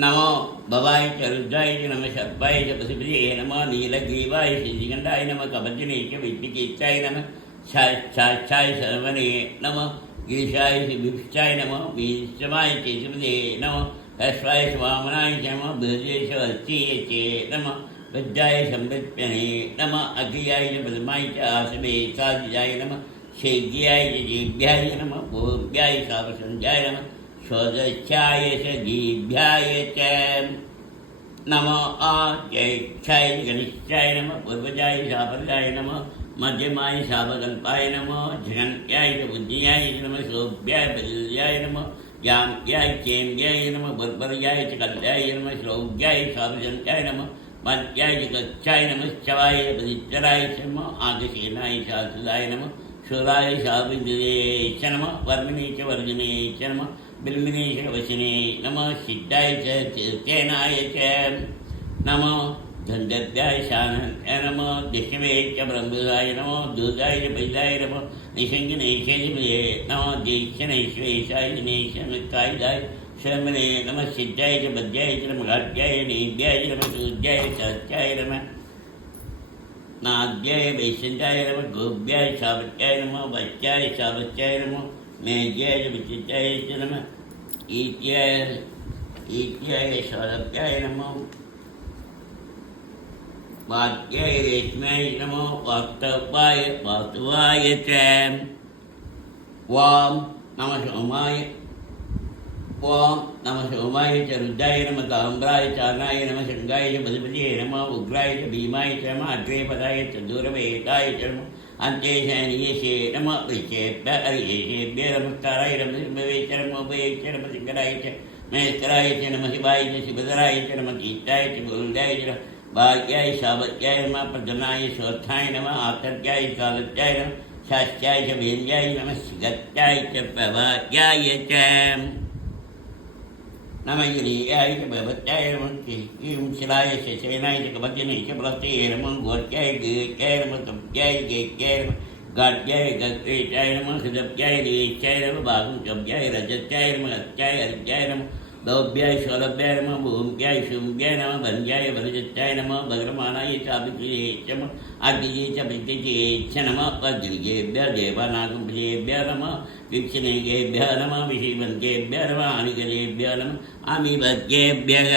नमो भवाय च रुद्राय च नमः सर्पाय च पशुपतये नमः नीलग्रीवाय श्रीगण्डाय नमः कपर्दिने च विद्युकेशाय नमः साक्षाय सर्वणे नमः गिरिशाय विभुषाय नमः विश्रमाय च सुपदये नमः अश्वाय वामनाय च नमः बृहदेश हस्तीय च नमः वज्राय संवित्पणे नमः अग्र्याय च प्रथमाय च आसवे साधिजाय नमः शेग्याय च जीभ्याय नमः भूभ्याय सावसंजाय नमः स्वदच्छाय च जीभ्याय च नमो आज्ञाय गणेशाय नमः पूर्वजाय सापरजाय नमः मध्यमाय सापकल्पाय नमः झगन्याय च बुद्धियाय नमः श्लोभ्याय बल्याय नमः याम्याय चेम्याय नमः पूर्वजाय च कल्याय नमः श्लोभ्याय सापजन्याय नमः मध्याय च कक्षाय नमः शवाय पदिच्चराय च नमः आगसेनाय शासुदाय नमः शूराय शाविन्द्रिये च नमः वर्मिणे च वर्जने च नमः बिल्मिने च वचने नमः सिद्धाय च चेतनाय च नमः धन्धव्याय शानन्याय नमः दिशवे च ब्रह्मदाय नमः दूताय च वैदाय नमः निषङ्गनेशाय नमः दीक्षणैश्वेशाय नेशमित्तायुधाय शर्मणे नमः सिद्धाय च बद्धाय च नमः घाट्याय नेभ्याय च नमः सूर्याय सत्याय नमः नाद्याय वैशन्याय नमः गोभ्याय सावत्याय नमः वच्याय सावत्याय नमः मेघ्याय च विचित्याय च नमः ईत्याय सौरभ्याय नमः वाक्याय रेश्म्याय नमः वास्तवाय वास्तवाय च वां नमः सोमाय वां नमः सोमाय च रुद्राय नमः ताम्राय चानाय नमः शृङ्गाय च पशुपतये नमः उग्राय च भीमाय च नमः अग्रेपदाय च दूरवेदाय च नमः अन्त्येशे नमः वृक्षेभ्य अर्येषेभ्य नमस्काराय नमः शिववेच नमः उभयेच नमः शङ्कराय च महेश्वराय च नमः शिवाय च शिवधराय च नमः गीताय च गोविन्दाय च नमः भाग्याय सावत्याय नमः प्रधनाय स्वर्थाय नमः आतर्याय सावत्याय नमः शास्त्याय च वेन्द्याय नमः गत्याय च प्रभात्याय च नमः गिरीयाय च भवत्याय नमः शिलाय च सेनाय च कपद्दिने च प्रत्यये नमः गोत्याय गेत्याय नमः कप्याय गेत्याय नमः गाढ्याय गत्रेचाय नमः सुदप्याय देवेशाय नमः भागुंचभ्याय रजत्याय नमः हत्याय हरित्याय नमः दौभ्याय शौलभ्याय नमः भूम्याय शुम्भ्याय नमः भंज्याय भरजत्याय नमः भद्रमाणाय चाभिक्रिये च नमः अग्निये च विद्युते च नमः वज्रिकेभ्यः देवानागुम्भ्येभ्यः नमः वीक्षणेभ्यः नमः विषीवन्तेभ्यः नमः आनिकलेभ्यः नमः अमिवद्येभ्यः